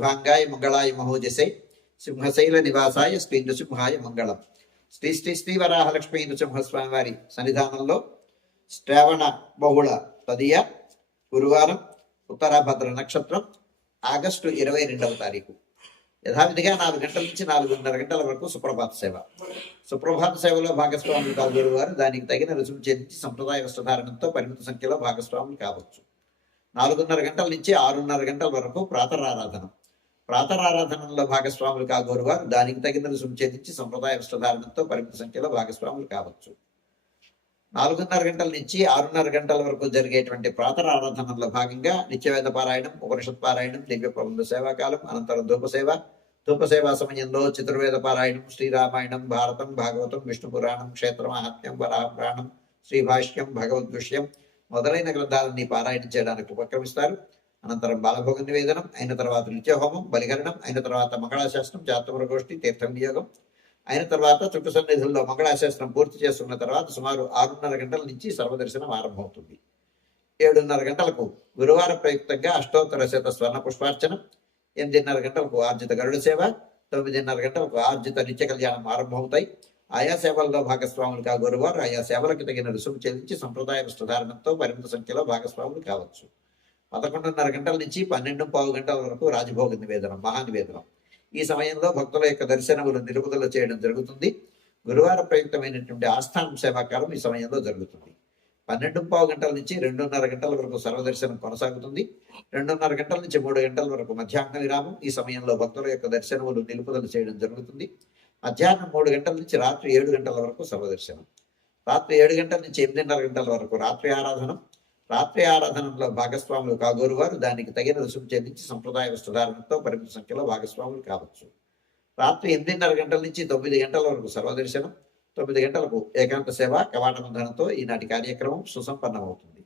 శుభాంగాయ మంగళాయ మహోజసే సింహశైల నివాసాయ శ్రీ నృసింహాయ మంగళం. శ్రీ శ్రీ శ్రీ వరాహలక్ష్మీ నృసింహస్వామి వారి సన్నిధానంలో శ్రావణ బహుళ తదియ గురువారం ఉత్తరాభద్ర నక్షత్రం ఆగస్టు 22వ తారీఖు యథావిధిగా 4 గంటల నుంచి 4:30 గంటల వరకు సుప్రభాత సేవ. సుప్రభాత సేవలో భాగస్వాములు కాగోరు వారు దానికి తగిన రుసుము చెల్లించి సంప్రదాయ వస్త్రధారణంతో పరిమిత సంఖ్యలో భాగస్వాములు కావచ్చు. 4:30 గంటల నుంచి 6:30 గంటల వరకు ప్రాతరారాధనం. ప్రాతరారాధనలో భాగస్వాములు కాగోరు వారు దానికి తగిన రుసుము చెల్లించి సంప్రదాయ వస్త్రధారణంతో పరిమిత సంఖ్యలో భాగస్వాములు కావచ్చు. 4:30 గంటల నుంచి 6:30 గంటల వరకు జరిగేటువంటి ప్రాతరారాధనలో భాగంగా నిత్యవేద పారాయణం, ఉపనిషత్ పారాయణం, దివ్య ప్రబంధ సేవాకాలం, అనంతరం ధూపసేవా సమయంలో చతుర్వేద పారాయణం, శ్రీరామాయణం, భారతం, భాగవతం, విష్ణు పురాణం, క్షేత్ర మహాత్మ్యం, వరాహ పురాణం, శ్రీభాష్యం, భగవద్విషయం మొదలైన గ్రంథాలన్నీ పారాయణం చేయడానికి ఉపక్రమిస్తారు. అనంతరం బాలభోగ నివేదనం అయిన తర్వాత నిత్యహోమం, బలిహరణం అయిన తర్వాత మంగళాశాస్త్రం, జాతవర గోష్ఠి, తీర్థం వినియోగం అయిన తర్వాత చుట్టు సన్నిధుల్లో మంగళాశాస్త్రం పూర్తి చేసుకున్న తర్వాత సుమారు 6:30 గంటల నుంచి సర్వదర్శనం ఆరంభమవుతుంది. 7:30 గంటలకు గురువార ప్రయుక్తంగా అష్టోత్తర శత స్వర్ణ పుష్పార్చన, 8:30 గంటలకు ఆర్జిత గరుడ సేవ, 9:30 గంటలకు ఆర్జిత నిత్య కళ్యాణం ఆరంభమవుతాయి. ఆయా సేవల్లో భాగస్వాములు కాగోరువారు ఆయా సేవలకు తగిన రుసుము చెల్లించి సంప్రదాయ వస్త్రధారణంతో పరిమిత సంఖ్యలో భాగస్వాములు కావచ్చు. 11:30 గంటల నుంచి 12:15 గంటల వరకు రాజభోగ నివేదనం, మహానివేదనం. ఈ సమయంలో భక్తుల యొక్క దర్శనములు నిలుపుదల చేయడం జరుగుతుంది. గురువార ప్రయుక్తమైనటువంటి ఆస్థానం సేవాకాలం ఈ సమయంలో జరుగుతుంది. 12:15 గంటల నుంచి 2:30 గంటల వరకు సర్వదర్శనం కొనసాగుతుంది. 2:30 గంటల నుంచి 3 గంటల వరకు మధ్యాహ్న విరామం. ఈ సమయంలో భక్తుల యొక్క దర్శనములు నిలుపుదల చేయడం జరుగుతుంది. మధ్యాహ్నం 3 గంటల నుంచి రాత్రి 7 గంటల వరకు సర్వదర్శనం. రాత్రి 7 గంటల నుంచి 8:30 గంటల వరకు రాత్రి ఆరాధనం. రాత్రి ఆరాధనలో భాగస్వాములు కాగోరు వారు దానికి తగిన రుసుము చెల్లించి సంప్రదాయ వస్త్రధారణతో పరిమిత సంఖ్యలో భాగస్వాములు కావచ్చు. రాత్రి 8:30 గంటల నుంచి 9 గంటల వరకు సర్వదర్శనం. 9 గంటలకు ఏకాంత సేవ కవాట బంధనంతో ఈనాటి కార్యక్రమం సుసంపన్నమవుతుంది.